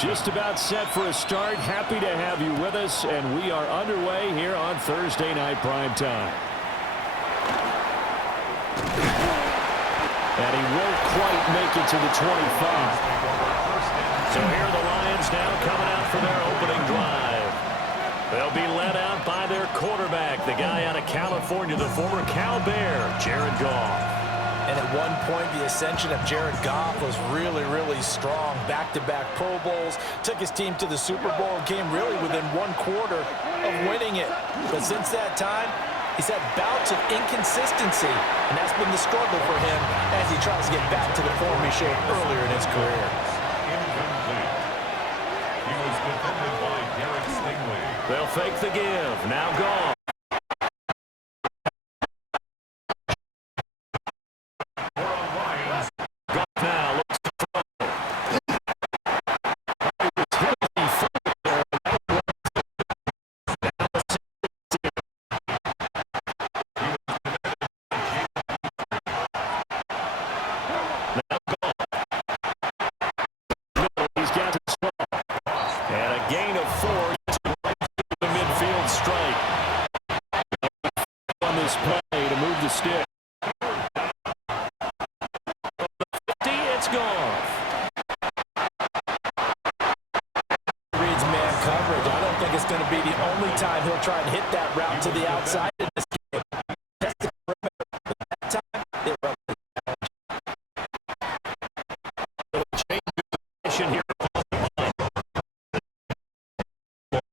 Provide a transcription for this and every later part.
Just about set for a start. Happy to have you with us, and we are underway here on Thursday Night Primetime. And he won't quite make it to the 25. So here are the Lions now coming out for their opening drive. They'll be led out by their quarterback, the guy out of California, the former Cal Bear, Jared Goff. And at one point, the ascension of Jared Goff was really, really strong. Back-to-back Pro Bowls, took his team to the Super Bowl, and came really within one quarter of winning it. But since that time, he's had bouts of inconsistency, and that's been the struggle for him as he tries to get back to the form he showed earlier in his career. He was defended by Derek Stingley. They'll fake the give. Now Goff. Try and hit that route to the outside in this game. That's the that time. Change here.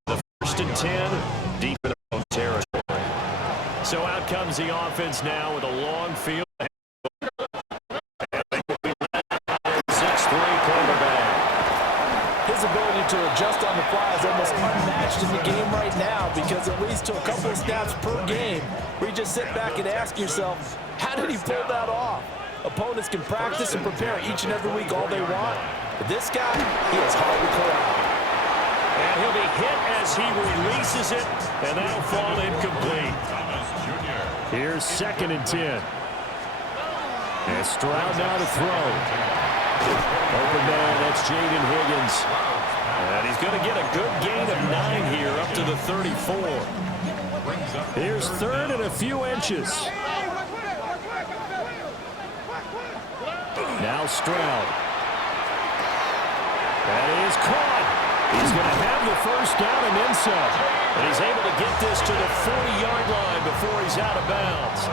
The 1st and 10, deep in their own territory. So out comes the offense now with a long field. 6'3" quarterback. His ability to adjust on the fly is almost unmatched in the game right now, because it leads to a couple of snaps per game where you just sit back and ask yourself, how did he pull that off? Opponents can practice and prepare each and every week all they want, but this guy, he is hard to corral. And he'll be hit as he releases it, and that'll fall incomplete. Here's 2nd and 10. And Stroud now to throw. Open man, that's Jaden Higgins. And he's going to get a good gain of 9 here, up to the 34. Here's 3rd and a few inches. Now Stroud. That is caught. He's going to have the 1st down and then some. And he's able to get this to the 40-yard line before he's out of bounds.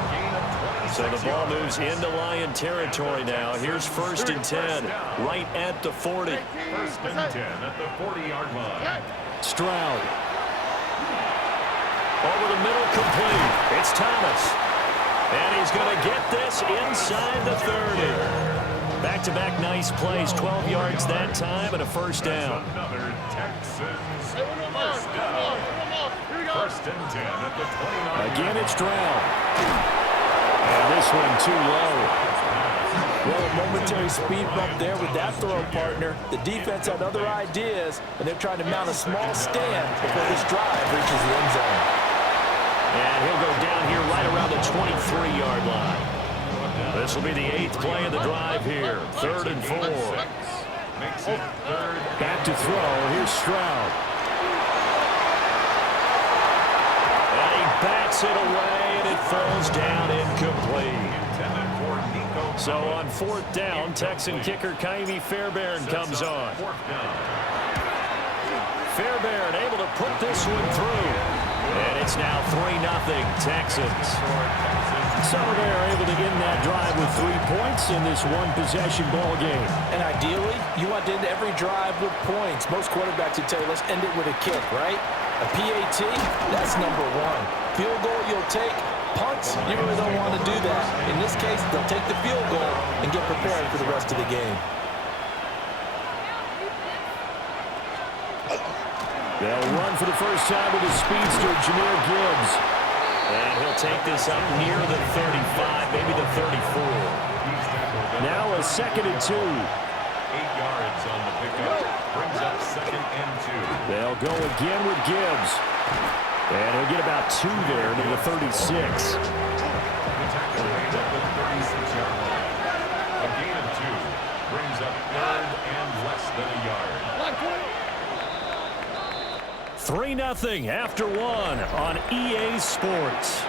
So the ball moves into Lion territory now. Here's 1st and 10, right at the 40. 1st and 10 at the 40-yard line. Stroud. Over the middle, complete. It's Thomas. And he's going to get this inside the 30. Back-to-back nice plays, 12 yards that time and a 1st down. Another Texans 1st down. 1st and 10 at the 29. Again, it's Stroud. And this one too low. Well, a momentary speed bump there with that throw, partner. The defense had other ideas, and they're trying to mount a small stand before this drive reaches the end zone. And he'll go down here right around the 23-yard line. This will be the 8th play of the drive here. 3rd and 4. Back to throw. Here's Stroud. And he bats it away, and it falls down incomplete. So on 4th down, Texan kicker Kaimi Fairbairn comes on. Fairbairn able to put this one through. And it's now 3-0 Texans. So they're able to end that drive with 3 points in this one-possession ball game. And ideally, you want to end every drive with points. Most quarterbacks would tell you, let's end it with a kick, right? A PAT, that's number 1. Field goal you'll take. Punts, you really don't want to do that. In this case, they'll take the field goal and get prepared for the rest of the game. They'll run for the first time with the speedster, Jahmyr Gibbs. And he'll take this up near the 35, maybe the 34. Now a 2nd and 2. 8 yards on the pickup. Brings up 2nd and 2. They'll go again with Gibbs. And he'll get about 2 there to the 36. The tackle made at the 36-yard line. A gain of 2 brings up 3rd and less than a yard. 3-0 after one on EA Sports.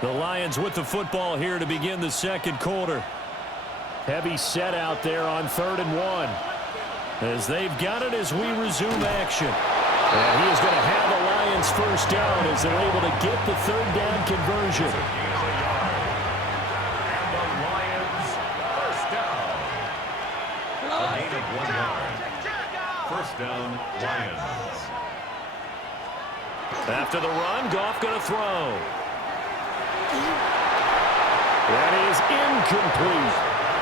The Lions with the football here to begin the second quarter. Heavy set out there on 3rd and 1. As they've got it as we resume action. And he is going to have the Lions first down as they're able to get the 3rd down conversion. And the Lions first down. A gain of 1 yard. First down, Lions. After the run, Goff going to throw. That is incomplete.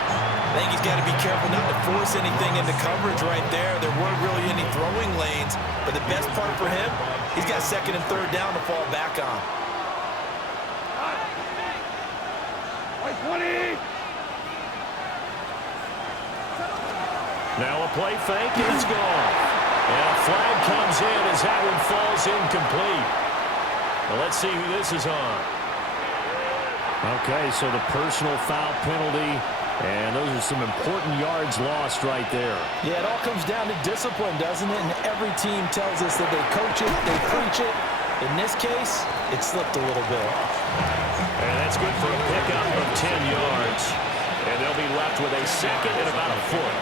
I think he's got to be careful not to force anything into coverage right there. There weren't really any throwing lanes, but the best part for him, he's got 2nd and 3rd down to fall back on. Now a play fake, and it's gone. And a flag comes in as that one falls incomplete. Well, let's see who this is on. Okay, so the personal foul penalty. And those are some important yards lost right there. Yeah, it all comes down to discipline, doesn't it? And every team tells us that they coach it, they preach it. In this case, it slipped a little bit. And that's good for a pickup of 10 yards. And they'll be left with a 2nd and about a foot.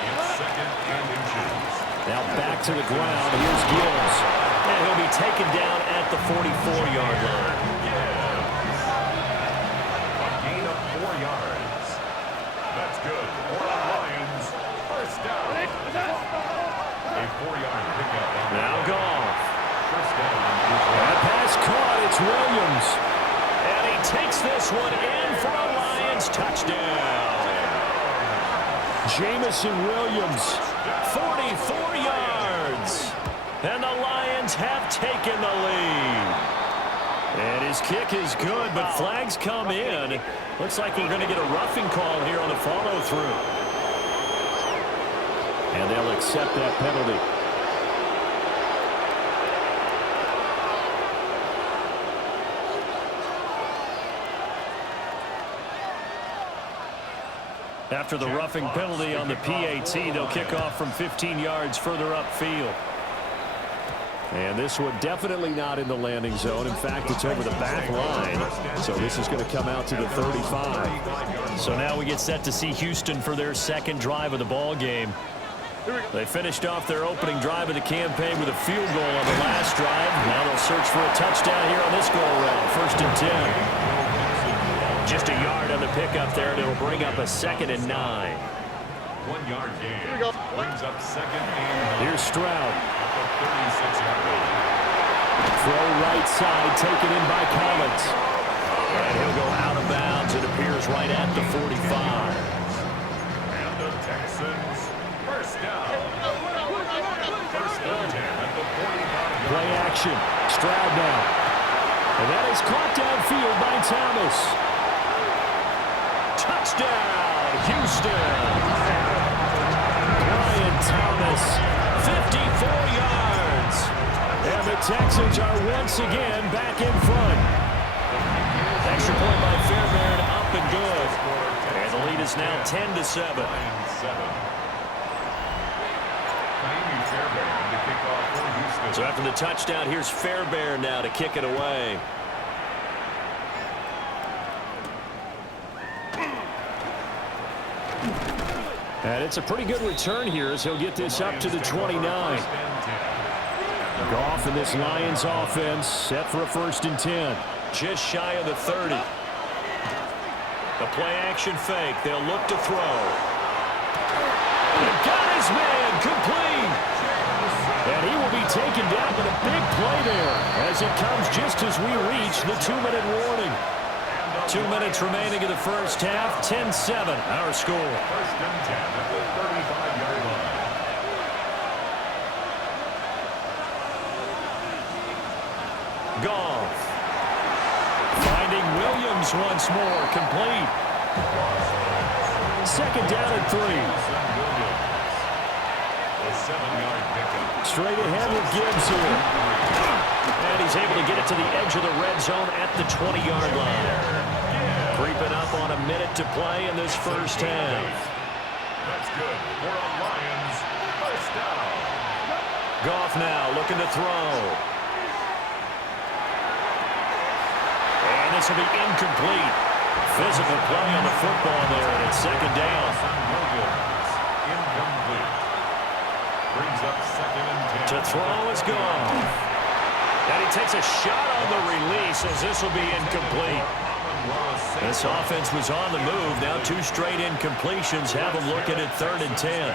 It's 2nd and inches. Now back to the ground. Here's Gibbs. And he'll be taken down at the 44-yard line. A gain of 4 yards. That's good for the Lions. First down. A 4-yard pickup. Now Goff. First down. That pass caught. It's Williams. And he takes this one in for a Lions touchdown. Jamison Williams, 44 yards. And the Lions have taken the lead. And his kick is good, but flags come in. Looks like we're going to get a roughing call here on the follow-through. And they'll accept that penalty. After the roughing penalty on the PAT, they'll kick off from 15 yards further upfield. And this one definitely not in the landing zone. In fact, it's over the back line. So this is going to come out to the 35. So now we get set to see Houston for their 2nd drive of the ball game. They finished off their opening drive of the campaign with a field goal on the last drive. Now they'll search for a touchdown here on this go-around. 1st and 10. Just a yard on the pickup there, and it'll bring up a 2nd and 9. 1 yard gain. Brings up 2nd and 9. Here's Stroud. 36-yard line. Throw right side, taken in by Collins. And he'll go out of bounds. It appears right at the 45. And the Texans first down. First and 10 at the 45. Play action. Stroud now. And that is caught downfield by Thomas. Touchdown, Houston. Brian Thomas, 54 yards. And the Texans are once again back in front. Extra point by Fairbairn, up and good. And the lead is now 10-7. So after the touchdown, here's Fairbairn now to kick it away. And it's a pretty good return here as he'll get this up to the 29. Goff in this Lions offense set for a 1st and 10. Just shy of the 30. The play action fake. They'll look to throw. And got his man complete. And he will be taken down with a big play there as it comes just as we reach the 2-minute warning. 2 minutes remaining in the first half. 10-7 our score. 1st and 10 at the 35-yard line. Goff. Finding Williams once more. Complete. 2nd down and 3. A 7-yard pickup. Straight ahead with Gibbs here. And he's able to get it to the edge of the red zone at the 20-yard line. Creeping up on a minute to play in this first half. That's good for a Lions first down. Goff now looking to throw. And this will be incomplete. Physical play on the football there, and it's second down. Incomplete. Brings up 2nd and 10. To throw is Goff. And he takes a shot on the release as this will be incomplete. This offense was on the move. Now 2 straight incompletions have them looking at 3rd and 10.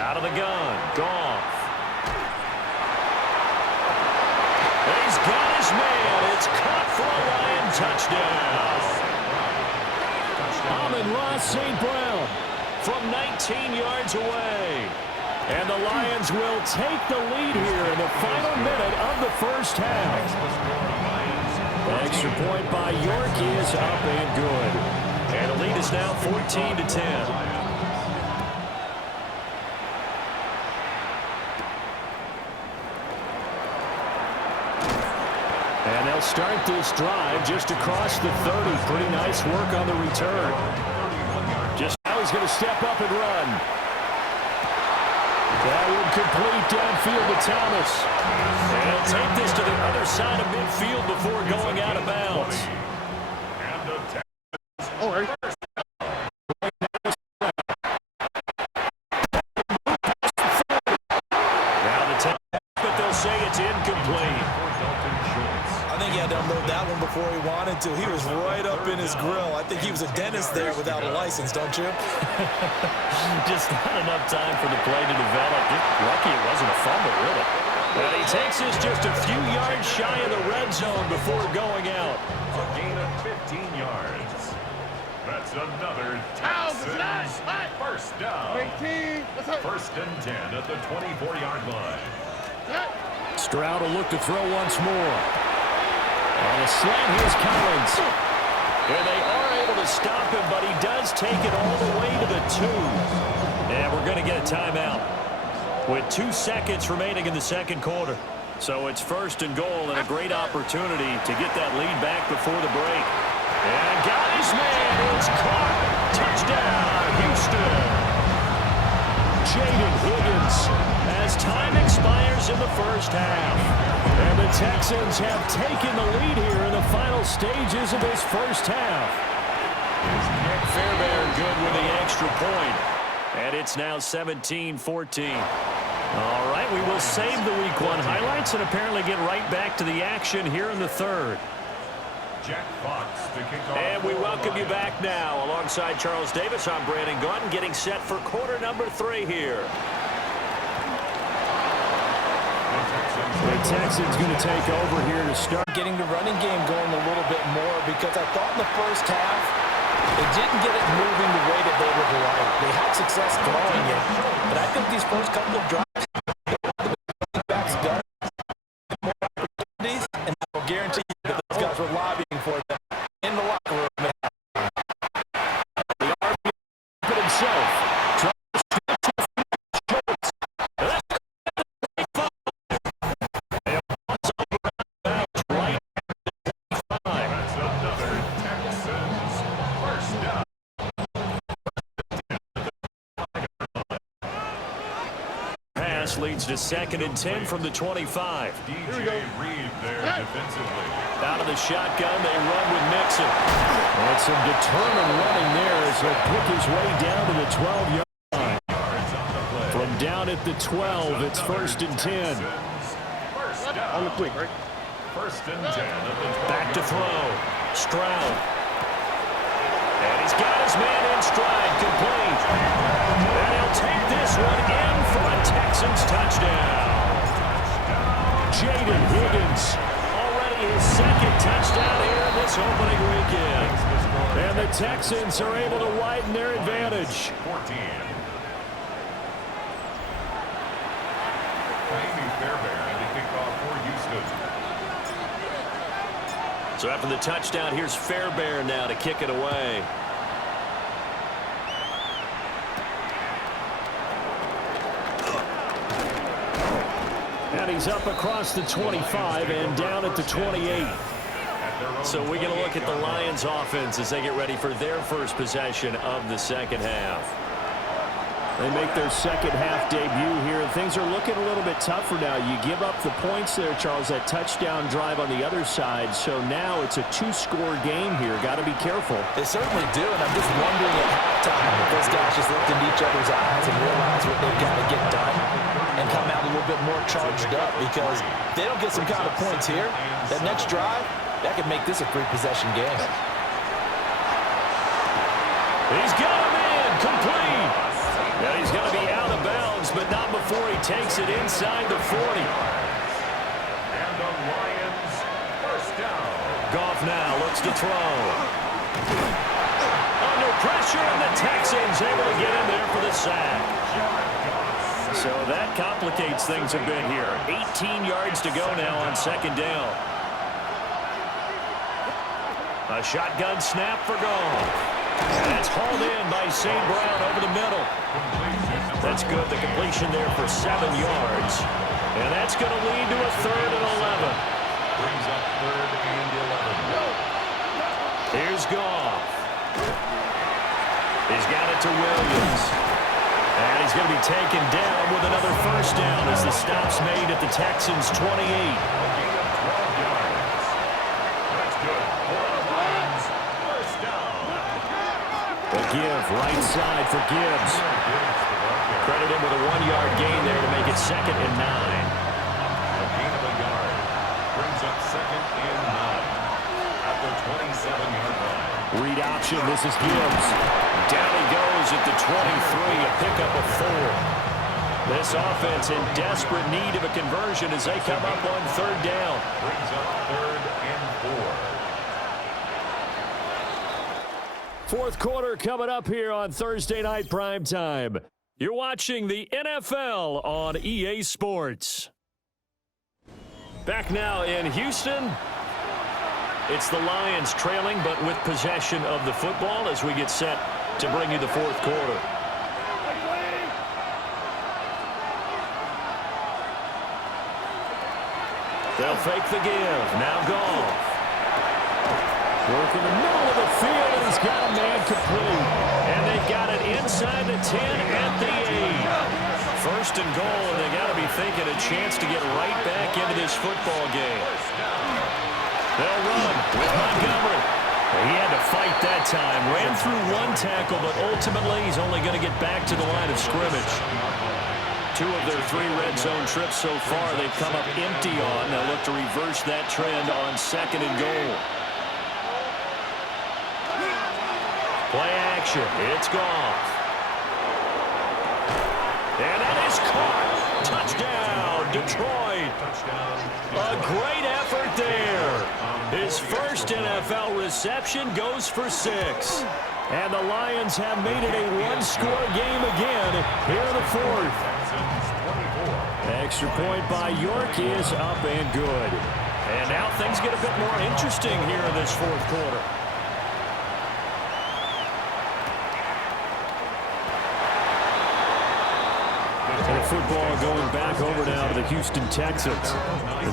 Out of the gun, Goff. And he's got his man. It's caught for a Lion touchdown. Amon-Ra St. Brown from 19 yards away. And the Lions will take the lead here in the final minute of the first half. Extra point by York is up and good. And the lead is now 14-10. And they'll start this drive just across the 30. Pretty nice work on the return. Just now he's going to step up and run. That would complete downfield to Thomas. And he'll take this to the other side of midfield before going out of bounds. Now the tap, but they'll say it's incomplete. I think he had to unload that one before he wanted to. He was right up in his grill. I think he was a dentist there without a license, don't you? Just not enough time for the play to develop. Just lucky it wasn't a fumble, really. And he takes this just a few yards shy of the red zone before going out. A gain of 15 yards. That's another Texans first down. 1st and 10 at the 24-yard line. Stroud will look to throw once more. On a slant, here's Collins. And they are able to stop him, but he does take it all the way to the 2. And we're going to get a timeout with 2 seconds remaining in the second quarter. So it's 1st and goal and a great opportunity to get that lead back before the break. And got his man. It's caught. Touchdown, Houston. Jaden Higgins as time expires in the first half. And the Texans have taken the lead here in the final stages of this first half. Fairbairn good with the extra point. And it's now 17-14. All right, we will save the Week 1 highlights and apparently get right back to the action here in the 3rd. Jack Fox to kick off. And we welcome you back now. Alongside Charles Davis, I'm Brandon Gaudin, getting set for quarter number 3 here. The Texans going to take over here to start. Getting the running game going a little bit more because I thought in the first half they didn't get it moving the way that they would like. They had success throwing it, but I think these first couple of drives, the backs done more opportunities, and I will guarantee you that those guys were lobbying for them in the locker room. The RB put himself. Leads to 2nd and 10 from the 25. DJ Reed there defensively. Out of the shotgun, they run with Mixon. And some determined running there as he'll pick his way down to the 12-yard line. From down at the 12, it's 1st and 10. On the quick, right? 1st and 10 at the 12. Back to throw. Stroud. And he's got his man in stride, complete. And he'll take this one in for a Texans touchdown. Jaden Higgins, already his 2nd touchdown here this opening weekend. And the Texans are able to widen their advantage. 14. Amy Fairbairn to kick off for Houston. So after the touchdown, here's Fairbairn now to kick it away. And he's up across the 25 and down at the 28. At So we get a look at the Lions offense as they get ready for their first possession of the second half. They make their second half debut here, and things are looking a little bit tougher now. You give up the points there, Charles, that touchdown drive on the other side. So now it's a two-score game here. Got to be careful. They certainly do, and I'm just wondering at halftime if those guys just looked into each other's eyes and realize what they've got to get done and come out a little bit more charged up, because if they don't get some kind of points here, that next drive, that could make this a three-possession game. He's got him in, complete. Now he's going to be out of bounds, but not before he takes it inside the 40. And the Lions first down. Goff now looks to throw. Under pressure, and the Texans able to get in there for the sack. So that complicates things a bit here. 18 yards to go now on second down. A shotgun snap for Goff. And that's hauled in by St. Brown over the middle. That's good. The completion there for 7 yards. And that's going to lead to a 3rd and 11. Brings up 3rd and 11. Here's Goff. He's got it to Williams. And he's going to be taken down with another first down as the stop's made at the Texans' 28. Give right side for Gibbs. Credit him with a 1-yard gain there to make it 2nd and 9. A gain of a yard brings up 2nd and 9 at the 27-yard line. Read option. This is Gibbs. Down he goes at the 23, a pickup of 4. This offense in desperate need of a conversion as they come up on 3rd down. Brings up 3rd and 4. Fourth quarter coming up here on Thursday Night Primetime. You're watching the NFL on EA Sports. Back now in Houston. It's the Lions trailing, but with possession of the football as we get set to bring you the fourth quarter. They'll fake the give. Now Goff. Work in the middle of the field, and he's got a man complete. And they've got it inside the 10 at the 8. First and goal, and they got to be thinking a chance to get right back into this football game. They'll run with Montgomery. He had to fight that time. Ran through one tackle, but ultimately he's only going to get back to the line of scrimmage. 2 of their 3 red zone trips so far they've come up empty on. They'll look to reverse that trend on 2nd and goal. Play action. It's Goff. And that is caught. Touchdown, Detroit. A great effort there. His first NFL reception goes for 6. And the Lions have made it a 1-score game again here in the 4th. Extra point by York is up and good. And now things get a bit more interesting here in this fourth quarter. And football going back over now to the Houston Texans.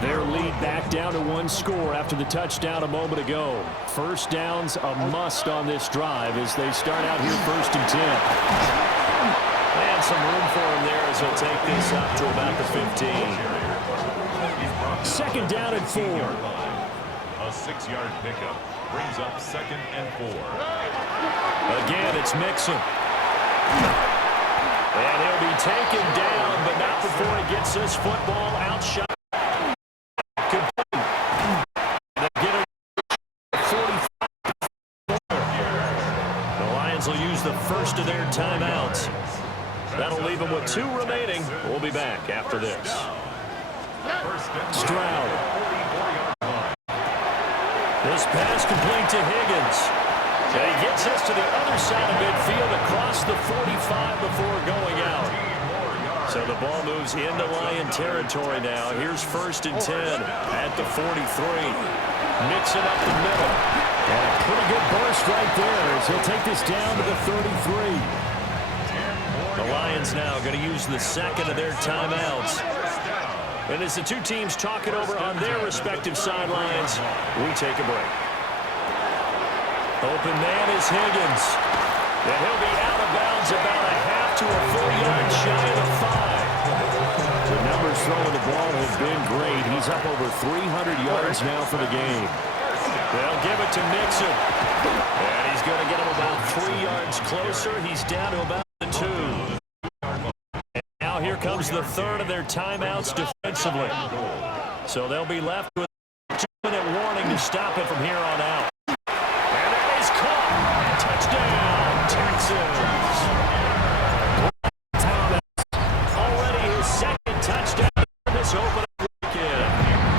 Their lead back down to 1 score after the touchdown a moment ago. First down's a must on this drive as they start out here 1st and 10. And some room for him there as he'll take this up to about the 15. 2nd down and 4. A 6-yard pickup brings up 2nd and 4. Again, it's Mixon. And he'll be taken down, but not before he gets this football outshot. They get it 45. The Lions will use the first of their timeouts. That'll leave them with 2 remaining. We'll be back after this. Stroud. This pass complete to Higgins. And he gets us to the other side of midfield across the 45 before going out. So the ball moves into Lion territory now. Here's 1st and 10 at the 43. Mixing up the middle. And a pretty good burst right there as he'll take this down to the 33. The Lions now going to use the 2nd of their timeouts. And as the two teams talk it over on their respective sidelines, we take a break. Open man is Higgins. And he'll be out of bounds about a half to a full yard shy of the 5. The numbers throwing the ball have been great. He's up over 300 yards now for the game. They'll give it to Mixon. And he's going to get him about 3 yards closer. He's down to about the 2. And now here comes the third of their timeouts defensively. So they'll be left with a 2-minute warning to stop it from here on out. And that is caught. Touchdown, Texans. Thomas, already his second touchdown in this opening weekend.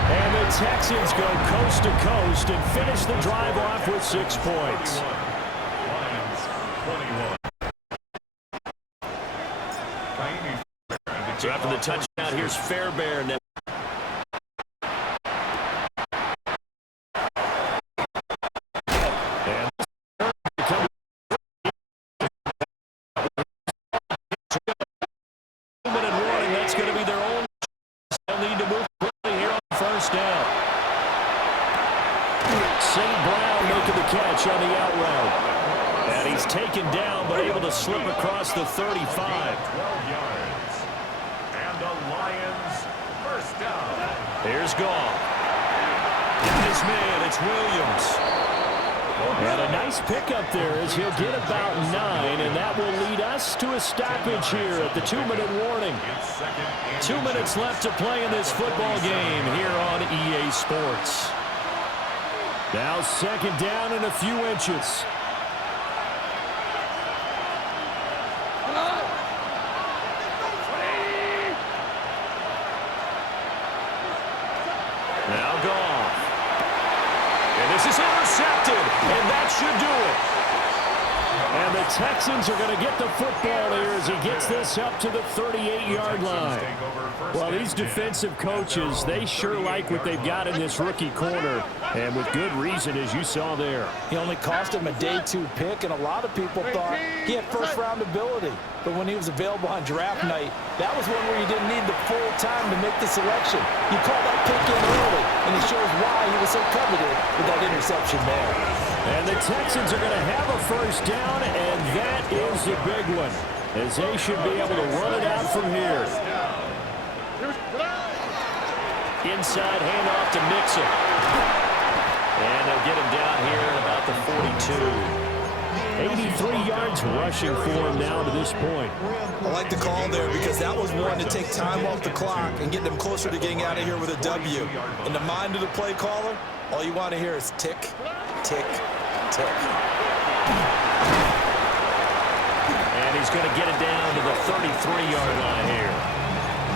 And the Texans go coast to coast and finish the drive off with 6 points. Lions 21. So after the touchdown, here's Fairbairn. And two-minute warning, that's going to be their own. They'll need to move quickly here on first down. St. Brown making the catch on the out route. And he's taken down, but able to slip across the 35. 12 yards. And the Lions first down. Here's Goff. Got his man, it's Williams. And a nice pickup there as he'll get about 9, and that will lead us to a stoppage here at the 2-minute warning. 2 minutes left to play in this football game here on EA Sports. Now second down and a few inches. Now Goff. And this is intercepted, and that should do it. And the Texans are going to get the football here as he gets this up to the 38-yard line. Well, these defensive coaches, they sure like what they've got in this rookie corner, and with good reason, as you saw there. He only cost him a day 2 pick, and a lot of people thought he had first-round ability. But when he was available on draft night, that was one where you didn't need the full time to make the selection. You called that pick in early, and it shows why he was so coveted with that interception there. And the Texans are going to have a first down, and that is the big one, as they should be able to run it out from here. Inside handoff to Mixon. And they'll get him down here at about the 42. 83 yards rushing for him now to this point. I like the call there because that was one to take time off the clock and get them closer to getting out of here with a W. In the mind of the play caller, all you want to hear is tick, tick, tick. And he's going to get it down to the 33-yard line here.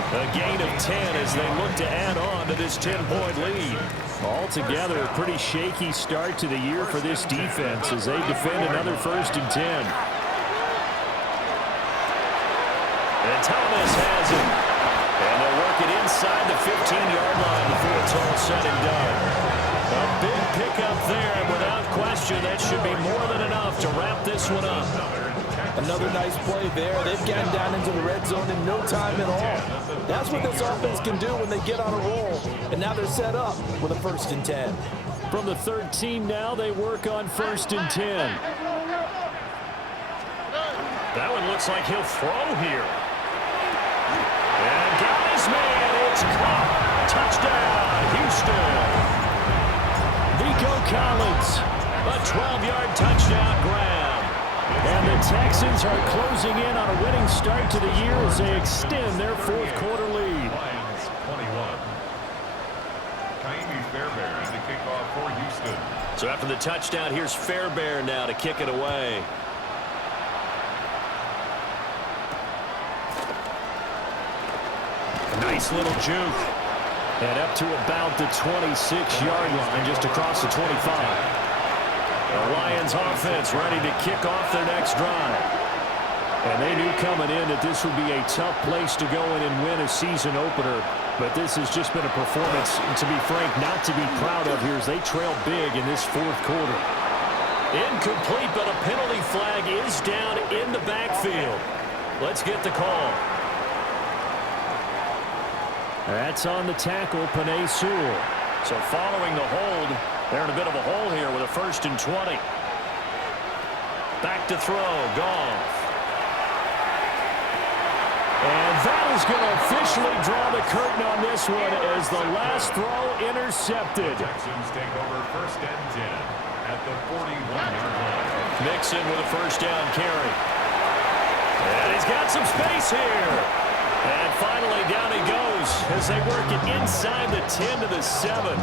A gain of 10 as they look to add on to this 10-point lead. Altogether, a pretty shaky start to the year for this defense as they defend another 1st and 10. And Thomas has it. And they'll work it inside the 15-yard line before it's all said and done. A big pickup there, and without question, that should be more than enough to wrap this one up. Another nice play there. They've gotten down into the red zone in no time at all. That's what this offense can do when they get on a roll. And now they're set up with a 1st and 10. From the 13 now, they work on 1st and 10. That one looks like he'll throw here. And got his man. It's caught. Touchdown, Houston. Nico Collins. A 12-yard touchdown grab. And the Texans are closing in on a winning start to the year as they extend their 4th quarter lead. Lions 21. Fairbairn to kick off for Houston. So after the touchdown, here's Fairbairn now to kick it away. A nice little juke. And up to about the 26-yard line, just across the 25. The Lions offense ready to kick off their next drive. And they knew coming in that this would be a tough place to go in and win a season opener. But this has just been a performance, to be frank, not to be proud of here as they trail big in this 4th quarter. Incomplete, but a penalty flag is down in the backfield. Let's get the call. That's on the tackle, Penei Sewell. So following the hold, they're in a bit of a hole here with a 1st and 20. Back to throw, Goff. And that is going to officially draw the curtain on this one as the last throw intercepted. The Texans take over 1st and 10 at the 41-yard line. Mixon with a 1st down carry. And he's got some space here. And finally down he goes as they work it inside the 10 to the 7.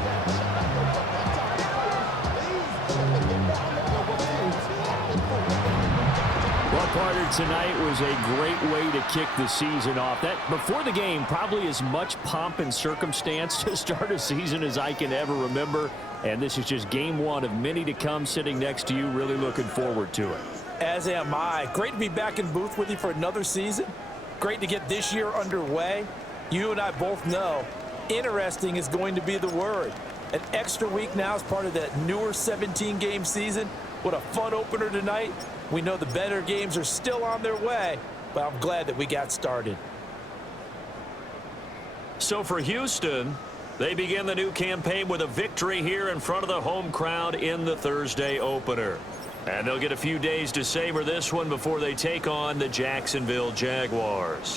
Well, Carter, tonight was a great way to kick the season off. That before the game, probably as much pomp and circumstance to start a season as I can ever remember. And this is just game 1 of many to come. Sitting next to you, really looking forward to it. As am I. Great to be back in booth with you for another season. Great to get this year underway. You and I both know interesting is going to be the word. An extra week now as part of that newer 17-game season. What a fun opener tonight. We know the better games are still on their way, but I'm glad that we got started. So for Houston, they begin the new campaign with a victory here in front of the home crowd in the Thursday opener. And they'll get a few days to savor this one before they take on the Jacksonville Jaguars.